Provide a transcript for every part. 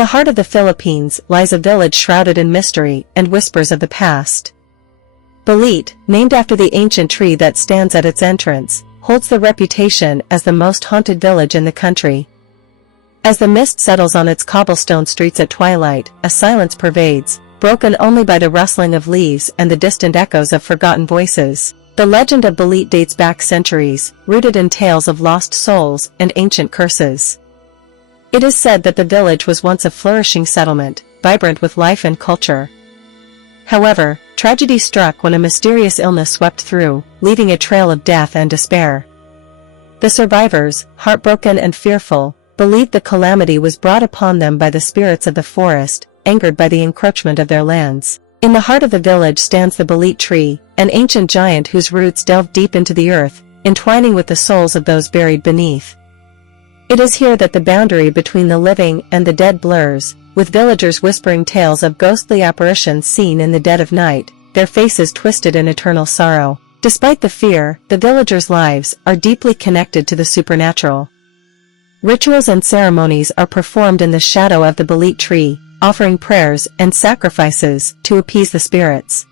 the heart of the Philippines lies a village shrouded in mystery and whispers of the past. Balete, named after the ancient tree that stands at its entrance, holds the reputation as the most haunted village in the country. As the mist settles on its cobblestone streets at twilight, a silence pervades, broken only by the rustling of leaves and the distant echoes of forgotten voices. The legend of Balete dates back centuries, rooted in tales of lost souls and ancient curses. It is said that the village was once a flourishing settlement, vibrant with life and culture. However, tragedy struck when a mysterious illness swept through, leaving a trail of death and despair. The survivors, heartbroken and fearful, believed the calamity was brought upon them by the spirits of the forest, angered by the encroachment of their lands. In the heart of the village stands the Balete tree, an ancient giant whose roots delve deep into the earth, entwining with the souls of those buried beneath. It is here that the boundary between the living and the dead blurs, with villagers whispering tales of ghostly apparitions seen in the dead of night, their faces twisted in eternal sorrow. Despite the fear, the villagers' lives are deeply connected to the supernatural. Rituals and ceremonies are performed in the shadow of the Balete tree, offering prayers and sacrifices to appease the spirits.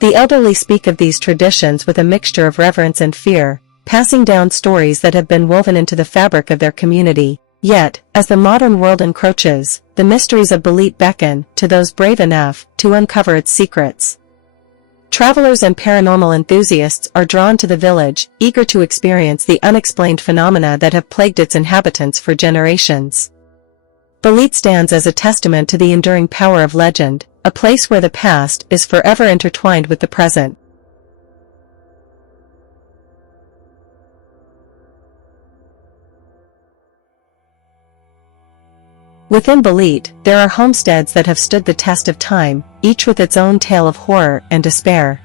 The elderly speak of these traditions with a mixture of reverence and fear, passing down stories that have been woven into the fabric of their community. Yet, as the modern world encroaches, the mysteries of Balete beckon to those brave enough to uncover its secrets. Travelers and paranormal enthusiasts are drawn to the village, eager to experience the unexplained phenomena that have plagued its inhabitants for generations. Balete stands as a testament to the enduring power of legend, a place where the past is forever intertwined with the present. Within Balete, there are homesteads that have stood the test of time, each with its own tale of horror and despair.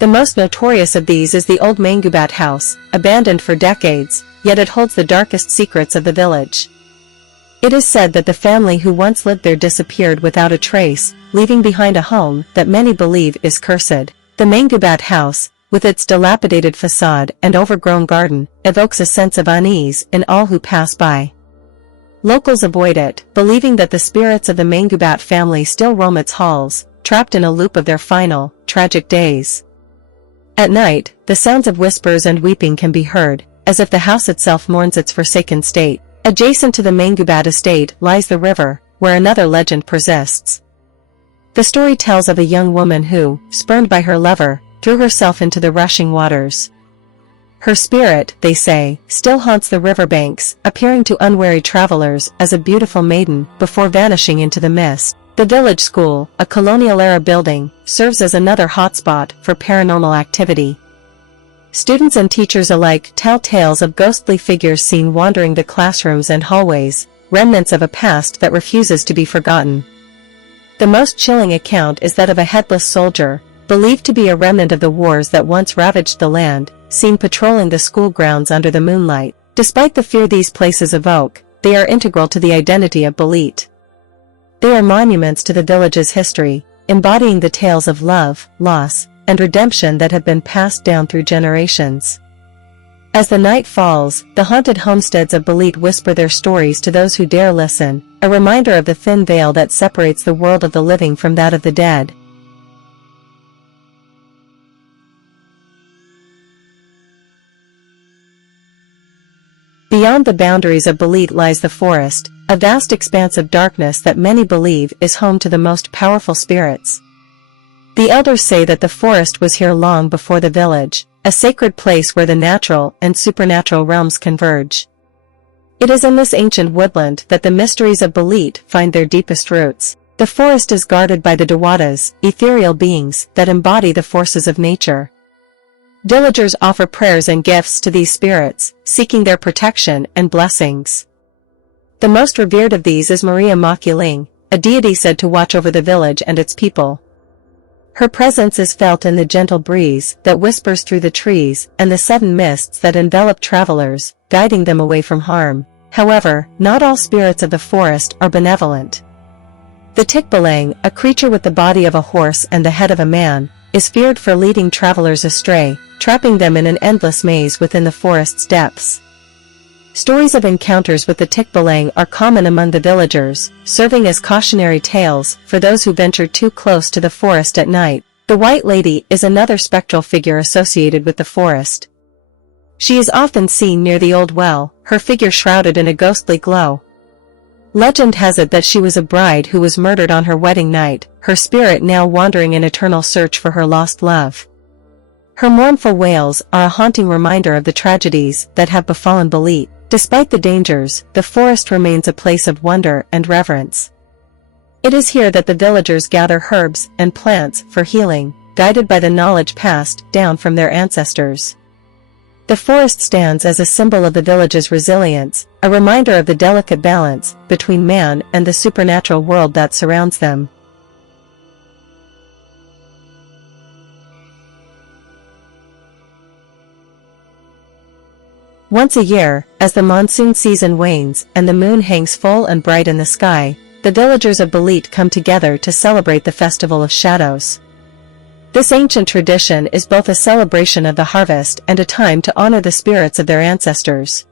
The most notorious of these is the old Mangubat house, abandoned for decades, yet it holds the darkest secrets of the village. It is said that the family who once lived there disappeared without a trace, leaving behind a home that many believe is cursed. The Mangubat house, with its dilapidated facade and overgrown garden, evokes a sense of unease in all who pass by. Locals avoid it, believing that the spirits of the Mangubat family still roam its halls, trapped in a loop of their final, tragic days. At night, the sounds of whispers and weeping can be heard, as if the house itself mourns its forsaken state. Adjacent to the Mangubat estate lies the river, where another legend persists. The story tells of a young woman who, spurned by her lover, threw herself into the rushing waters. Her spirit, they say, still haunts the riverbanks, appearing to unwary travelers as a beautiful maiden before vanishing into the mist. The village school, a colonial-era building, serves as another hotspot for paranormal activity. Students and teachers alike tell tales of ghostly figures seen wandering the classrooms and hallways, remnants of a past that refuses to be forgotten. The most chilling account is that of a headless soldier, believed to be a remnant of the wars that once ravaged the land, seen patrolling the school grounds under the moonlight. Despite the fear these places evoke, they are integral to the identity of Balete. They are monuments to the village's history, embodying the tales of love, loss, and redemption that have been passed down through generations. As the night falls, the haunted homesteads of Balete whisper their stories to those who dare listen, a reminder of the thin veil that separates the world of the living from that of the dead. Beyond the boundaries of Balete lies the forest, a vast expanse of darkness that many believe is home to the most powerful spirits. The elders say that the forest was here long before the village, a sacred place where the natural and supernatural realms converge. It is in this ancient woodland that the mysteries of Balete find their deepest roots. The forest is guarded by the Dewatas, ethereal beings that embody the forces of nature. Villagers offer prayers and gifts to these spirits, seeking their protection and blessings. The most revered of these is Maria Makiling, a deity said to watch over the village and its people. Her presence is felt in the gentle breeze that whispers through the trees and the sudden mists that envelop travelers, guiding them away from harm. However, not all spirits of the forest are benevolent. The Tikbalang, a creature with the body of a horse and the head of a man, is feared for leading travelers astray, trapping them in an endless maze within the forest's depths. Stories of encounters with the tikbalang are common among the villagers, serving as cautionary tales for those who venture too close to the forest at night. The White Lady is another spectral figure associated with the forest. She is often seen near the old well, her figure shrouded in a ghostly glow. Legend has it that she was a bride who was murdered on her wedding night, her spirit now wandering in eternal search for her lost love. Her mournful wails are a haunting reminder of the tragedies that have befallen Balete. Despite the dangers, the forest remains a place of wonder and reverence. It is here that the villagers gather herbs and plants for healing, guided by the knowledge passed down from their ancestors. The forest stands as a symbol of the village's resilience, a reminder of the delicate balance between man and the supernatural world that surrounds them. Once a year, as the monsoon season wanes and the moon hangs full and bright in the sky, the villagers of Balete come together to celebrate the Festival of Shadows. This ancient tradition is both a celebration of the harvest and a time to honor the spirits of their ancestors.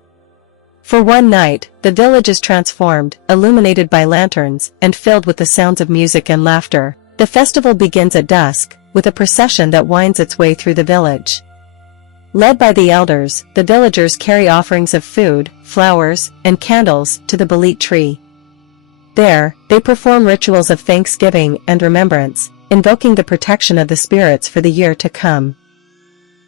For one night, the village is transformed, illuminated by lanterns, and filled with the sounds of music and laughter. The festival begins at dusk, with a procession that winds its way through the village. Led by the elders, the villagers carry offerings of food, flowers, and candles to the Balete tree. There, they perform rituals of thanksgiving and remembrance, invoking the protection of the spirits for the year to come.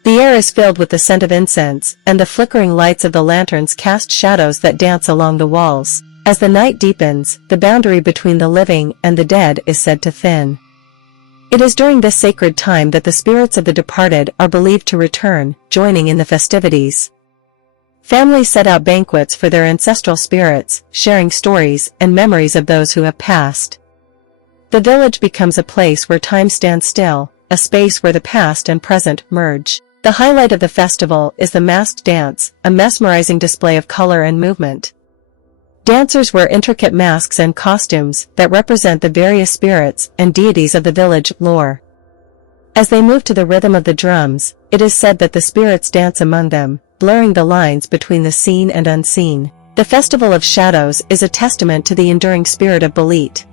The air is filled with the scent of incense, and the flickering lights of the lanterns cast shadows that dance along the walls. As the night deepens, the boundary between the living and the dead is said to thin. It is during this sacred time that the spirits of the departed are believed to return, joining in the festivities. Families set out banquets for their ancestral spirits, sharing stories and memories of those who have passed. The village becomes a place where time stands still, a space where the past and present merge. The highlight of the festival is the masked dance, a mesmerizing display of color and movement. Dancers wear intricate masks and costumes that represent the various spirits and deities of the village lore. As they move to the rhythm of the drums, it is said that the spirits dance among them, blurring the lines between the seen and unseen. The Festival of Shadows is a testament to the enduring spirit of Balete.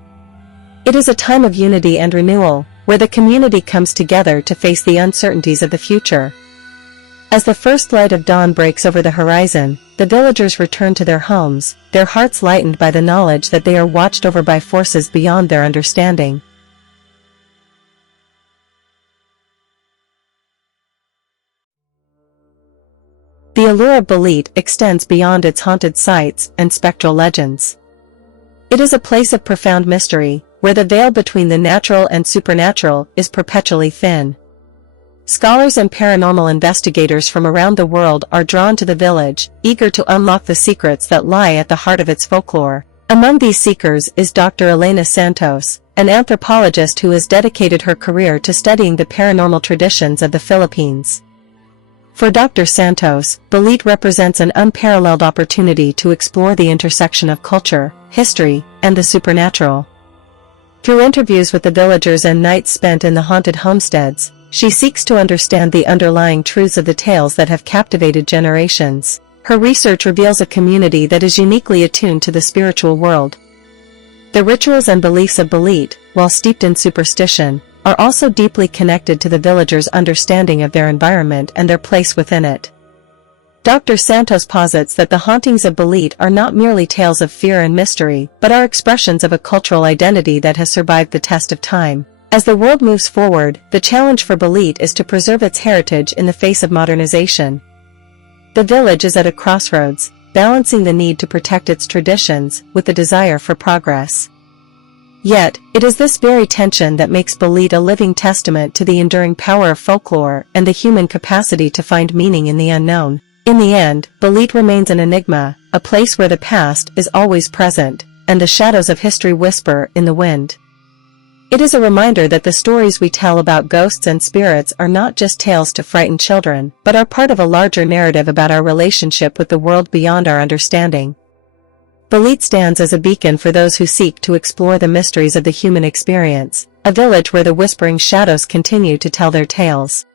It is a time of unity and renewal, where the community comes together to face the uncertainties of the future. As the first light of dawn breaks over the horizon, the villagers return to their homes, their hearts lightened by the knowledge that they are watched over by forces beyond their understanding. The allure of Balete extends beyond its haunted sites and spectral legends. It is a place of profound mystery, where the veil between the natural and supernatural is perpetually thin. Scholars and paranormal investigators from around the world are drawn to the village, eager to unlock the secrets that lie at the heart of its folklore. Among these seekers is Dr. Elena Santos, an anthropologist who has dedicated her career to studying the paranormal traditions of the Philippines. For Dr. Santos, Balete represents an unparalleled opportunity to explore the intersection of culture, history, and the supernatural. Through interviews with the villagers and nights spent in the haunted homesteads, she seeks to understand the underlying truths of the tales that have captivated generations. Her research reveals a community that is uniquely attuned to the spiritual world. The rituals and beliefs of Balete, while steeped in superstition, are also deeply connected to the villagers' understanding of their environment and their place within it. Dr. Santos posits that the hauntings of Balete are not merely tales of fear and mystery, but are expressions of a cultural identity that has survived the test of time. As the world moves forward, the challenge for Balete is to preserve its heritage in the face of modernization. The village is at a crossroads, balancing the need to protect its traditions with the desire for progress. Yet, it is this very tension that makes Balete a living testament to the enduring power of folklore and the human capacity to find meaning in the unknown. In the end, Balete remains an enigma, a place where the past is always present, and the shadows of history whisper in the wind. It is a reminder that the stories we tell about ghosts and spirits are not just tales to frighten children, but are part of a larger narrative about our relationship with the world beyond our understanding. Balete stands as a beacon for those who seek to explore the mysteries of the human experience, a village where the whispering shadows continue to tell their tales.